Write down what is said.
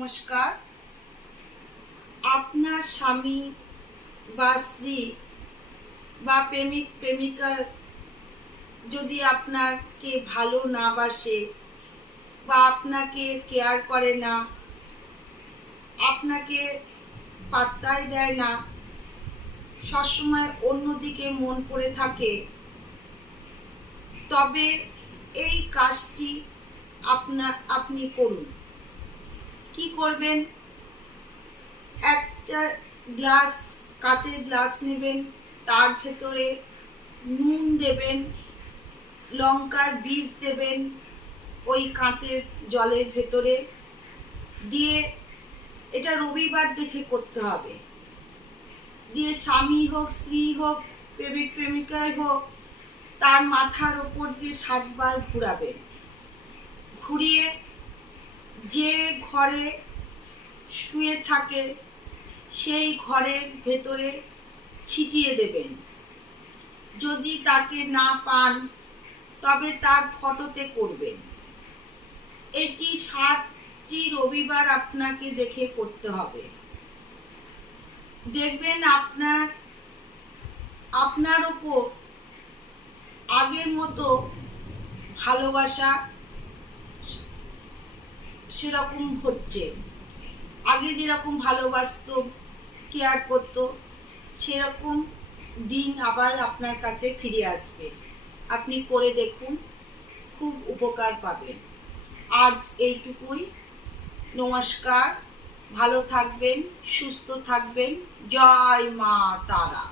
নমস্কার। আপনার স্বামী বা স্ত্রী বা প্রেমিক প্রেমিকার যদি আপনাকে ভালো না বাসে বা আপনাকে কেয়ার করে না, আপনাকে পাত্তাই দেয় না, সবসময় অন্যদিকে মন পড়ে থাকে, তবে এই কাজটি আপনি করুন। কি করবেন? একটা কাচের গ্লাস নেবেন, তার ভেতরে নুন দেবেন, লঙ্কার বীজ দেবেন ওই কাচের জলের ভেতরে দিয়ে, এটা রবিবার দেখে করতে হবে। দিয়ে স্বামী হোক, স্ত্রী হোক, প্রেমিক প্রেমিকাই হোক, তার মাথার ওপর দিয়ে 7 বার ঘুরাবেন। ঘুরিয়ে যে ঘরে শুয়ে থাকে সেই ঘরের ভেতরে ছিটিয়ে দেবেন। যদি তাকে না পান তবে তার ফটোতে করবেন। এটি 7টি রবিবার আপনাকে দেখে করতে হবে। দেখবেন আপনার ওপর আগের মতো ভালোবাসা সেরকম হচ্ছে। আগে যেরকম ভালোবাসতো, কেয়ার করতো, সেরকম দিন আবার আপনার কাছে ফিরে আসবে। আপনি করে দেখুন, খুব উপকার পাবেন। আজ এইটুকুই। নমস্কার। ভালো থাকবেন, সুস্থ থাকবেন। জয় মা তারা।